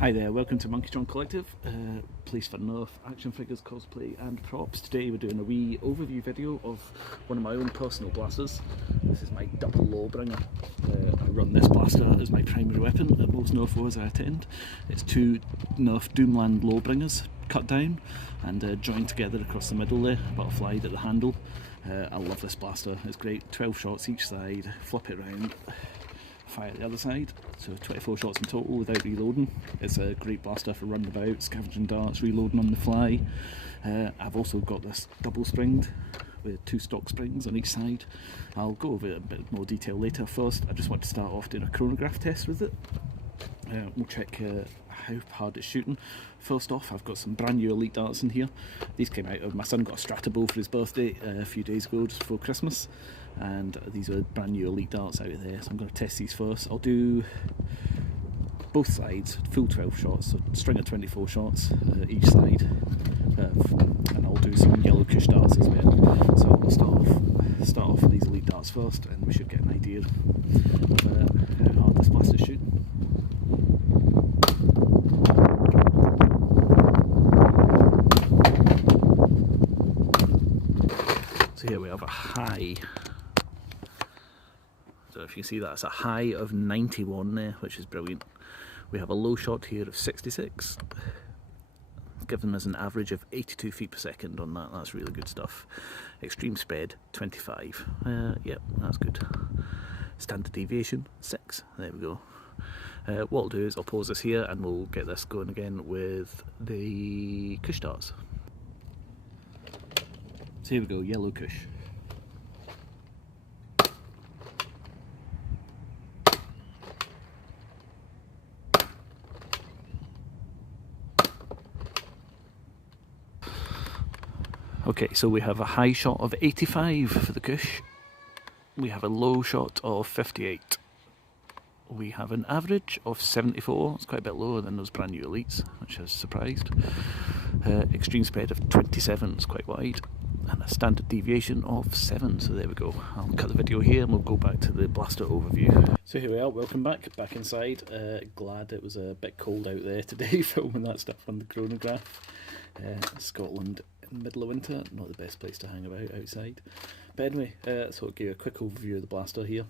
Hi there, welcome to Monkey John Collective, place for Nerf action figures, cosplay and props. Today we're doing a wee overview video of one of my own personal blasters. This is my double Lawbringer. I run this blaster as my primary weapon at most Nerf wars I attend. It's two Nerf Doomlands Lawbringers cut down and joined together across the middle there, butterflied at the handle. I love this blaster, it's great. 12 shots each side, flip it round, fire the other side, so 24 shots in total without reloading. It's a great blaster for running about, scavenging darts, reloading on the fly. I've also got this double springed with two stock springs on each side. I'll go over it in a bit more detail later. First, I just want to start off doing a chronograph test with it. We'll check how hard it's shooting. First off, I've got some brand new elite darts in here. These came out of, my son got a Strata-Bow for his birthday a few days ago, just before Christmas, and these are brand new elite darts out of there, so I'm going to test these first. I'll do both sides, full 12 shots, so string of 24 shots each side, and I'll do some yellow kush darts as well. So I'll start off with these elite darts first, and we should get an idea of how hard this blaster's shooting. So here we have a high, so if you can see that's a high of 91 there, which is brilliant. We have a low shot here of 66, giving us an average of 82 feet per second on that. That's really good stuff. Extreme spread 25, yep, that's good. Standard deviation 6, there we go. What I'll do is I'll pause this here and we'll get this going again with the kush darts. So here we go, yellow kush. Okay, so we have a high shot of 85 for the kush. We have a low shot of 58. We have an average of 74, it's quite a bit lower than those brand new elites, which I was surprised. Extreme spread of 27, it's quite wide, and a standard deviation of 7, so there we go. I'll cut the video here and we'll go back to the blaster overview. So here we are, welcome back inside. Glad it was a bit cold out there today filming that stuff on the chronograph. Scotland in the middle of winter, not the best place to hang about outside. But anyway, so I'll give you a quick overview of the blaster here.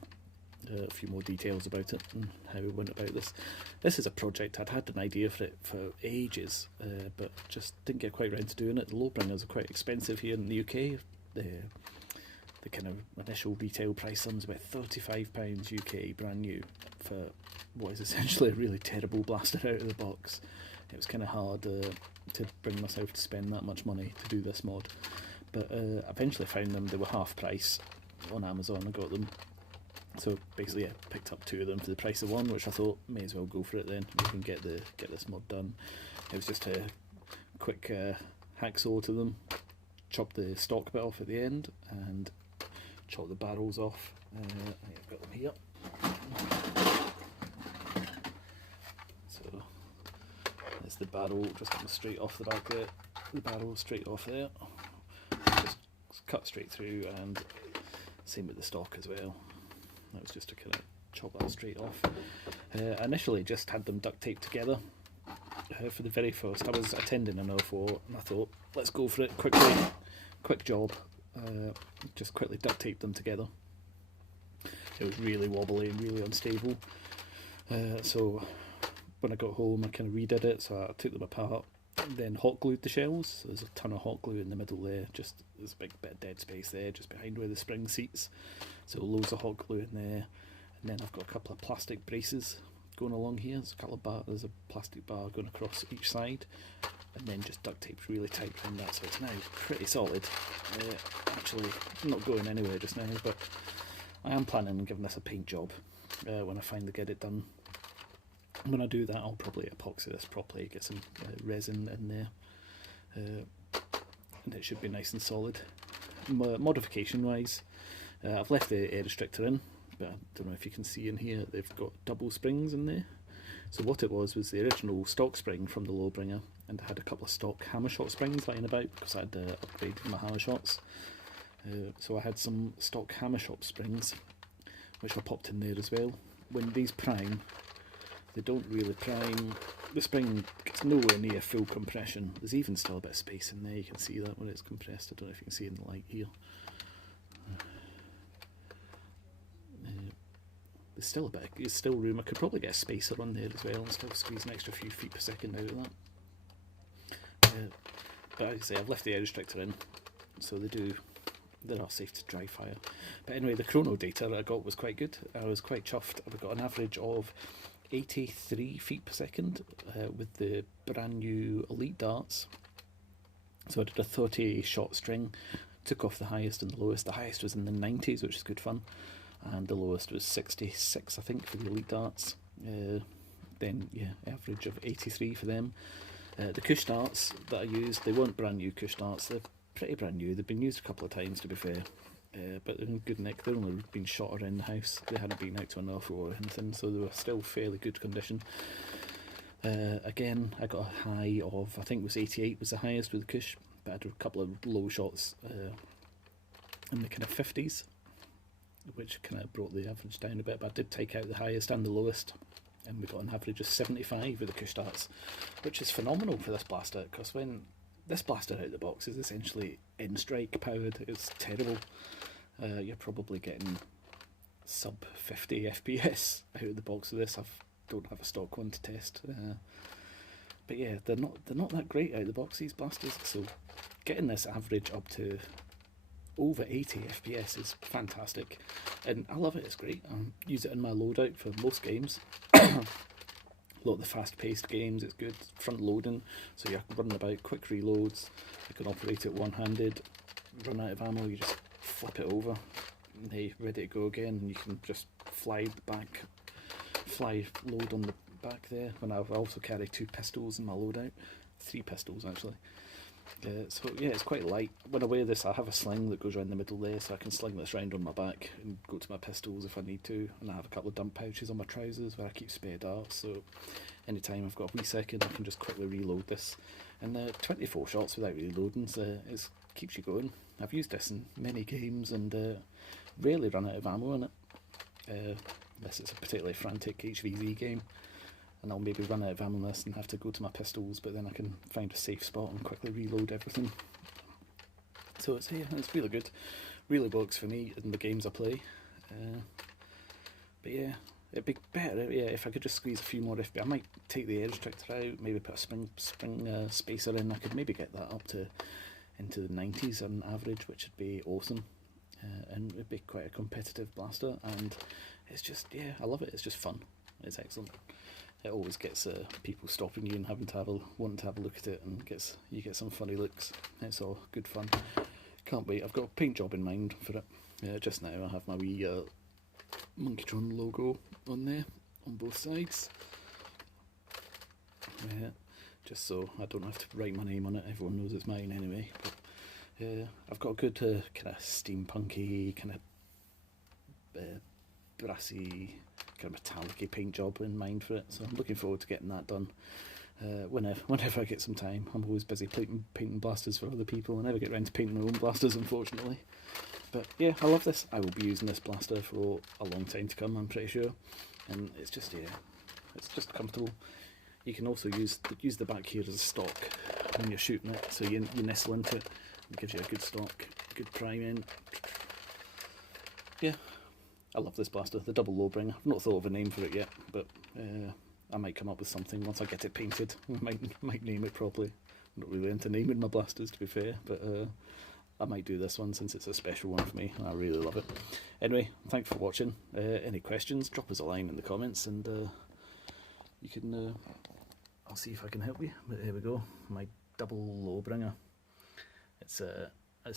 A few more details about it and how we went about this. This is a project, I'd had an idea for it for ages, but just didn't get quite around to doing it. The Lawbringers are quite expensive here in the UK. The kind of initial retail price on is about £35 UK brand new for what is essentially a really terrible blaster out of the box. It was kind of hard to bring myself to spend that much money to do this mod, but eventually I found them. They were half price on Amazon. I got them. So basically, I picked up two of them for the price of one, which I thought may as well go for it then. We can get this mod done. It was just a quick hacksaw to them, chop the stock bit off at the end, and chop the barrels off. I've got them here. So there's the barrel, just comes straight off the back there. The barrel straight off there. Just cut straight through, and same with the stock as well. That was just to kind of chop that straight off. I initially just had them duct taped together for the very first. I was attending an Nerf war and I thought, let's go for it quickly, quick job. Just quickly duct taped them together. It was really wobbly and really unstable. So when I got home, I kind of redid it. So I took them apart, then hot glued the shells. So there's a ton of hot glue in the middle there. Just there's a big bit of dead space there, just behind where the spring seats. So loads of hot glue in there, and then I've got a couple of plastic braces going along here. There's a couple of bar. There's a plastic bar going across each side, and then just duct taped really tight around that. So it's now pretty solid. Actually, not going anywhere just now, but I am planning on giving this a paint job when I finally get it done. When I do that, I'll probably epoxy this properly, get some resin in there, and it should be nice and solid. Modification wise, I've left the air restrictor in, but I don't know if you can see in here, they've got double springs in there. So what it was the original stock spring from the Lawbringer, and I had a couple of stock hammer shot springs lying about because I had upgraded my hammer shots. So I had some stock hammer shot springs, which I popped in there as well. When these prime, They don't really prime. The spring gets nowhere near full compression. There's even still a bit of space in there. You can see that when it's compressed. I don't know if you can see in the light here. There's still a bit. There's still room. I could probably get a spacer on there as well and still squeeze an extra few feet per second out of that. But like I say, I've left the air restrictor in, so they are safe to dry fire. But anyway, the chrono data that I got was quite good. I was quite chuffed. I got an average of 83 feet per second with the brand new Elite darts. So I did a 30 shot string, took off the highest and the lowest. The highest was in the 90s, which is good fun, and the lowest was 66, I think, for the Elite darts. Then yeah, average of 83 for them. The Cush darts that I used, they weren't brand new Cush darts. They're pretty brand new. They've been used a couple of times, to be fair, but they're in good nick. They've only been shot around the house. They hadn't been out to a Nerf or anything, so they were still fairly good condition. Again, I got a high of, I think it was 88 was the highest with the Cush, but I had a couple of low shots in the kind of 50s, which kind of brought the average down a bit, but I did take out the highest and the lowest, and we got an average of 75 with the Cush darts, which is phenomenal for this blaster, because when this blaster out of the box is essentially in-strike powered, it's terrible. You're probably getting sub 50 FPS out of the box of this. I don't have a stock one to test, but yeah, they're not that great out of the box, these blasters. So getting this average up to over 80 FPS is fantastic, and I love it. It's great. I use it in my loadout for most games. A lot of the fast-paced games, it's good. Front loading, so you're running about, quick reloads. You can operate it one-handed. Run out of ammo, you just flip it over, and hey, ready to go again. And you can just fly load on the back there. When I also carry 2 pistols in my loadout, 3 pistols actually. So yeah, it's quite light. When I wear this, I have a sling that goes around the middle there, so I can sling this round on my back and go to my pistols if I need to. And I have a couple of dump pouches on my trousers where I keep spare darts, so anytime I've got a wee second, I can just quickly reload this. And 24 shots without reloading, so it keeps you going. I've used this in many games and rarely run out of ammo in it, unless it's a particularly frantic HVZ game. And I'll maybe run out of ammo on this and have to go to my pistols, but then I can find a safe spot and quickly reload everything. So it's really good. Really works for me in the games I play. But yeah, it'd be better if I could just squeeze a few more FPS. I might take the air restrictor out, maybe put a spring spacer in. I could maybe get that up to into the 90s on average, which would be awesome. And it'd be quite a competitive blaster, and it's just, yeah, I love it. It's just fun. It's excellent. It always gets people stopping you and wanting to have a look at it, and you get some funny looks. It's all good fun. Can't wait. I've got a paint job in mind for it. Just now I have my wee Monkeytron logo on there on both sides. Just so I don't have to write my name on it. Everyone knows it's mine anyway. But I've got a good kind of steampunky, kind of brassy, kind of metallic-y paint job in mind for it, so I'm looking forward to getting that done whenever I get some time. I'm always busy painting blasters for other people. I never get around to painting my own blasters, unfortunately. But yeah, I love this. I will be using this blaster for a long time to come, I'm pretty sure. And it's just, yeah, it's just comfortable. You can also use the back here as a stock when you're shooting it, so you nestle into it. It gives you a good stock, good priming. Yeah, I love this blaster, the double Lawbringer. I've not thought of a name for it yet, but I might come up with something once I get it painted. I might name it properly. I'm not really into naming my blasters, to be fair, but I might do this one since it's a special one for me, and I really love it. Anyway, thanks for watching. Any questions, drop us a line in the comments, and you can, I'll see if I can help you. But here we go, my double Lawbringer. It's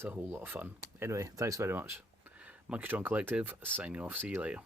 a whole lot of fun. Anyway, thanks very much. Monkeytron Collective, signing off. See you later.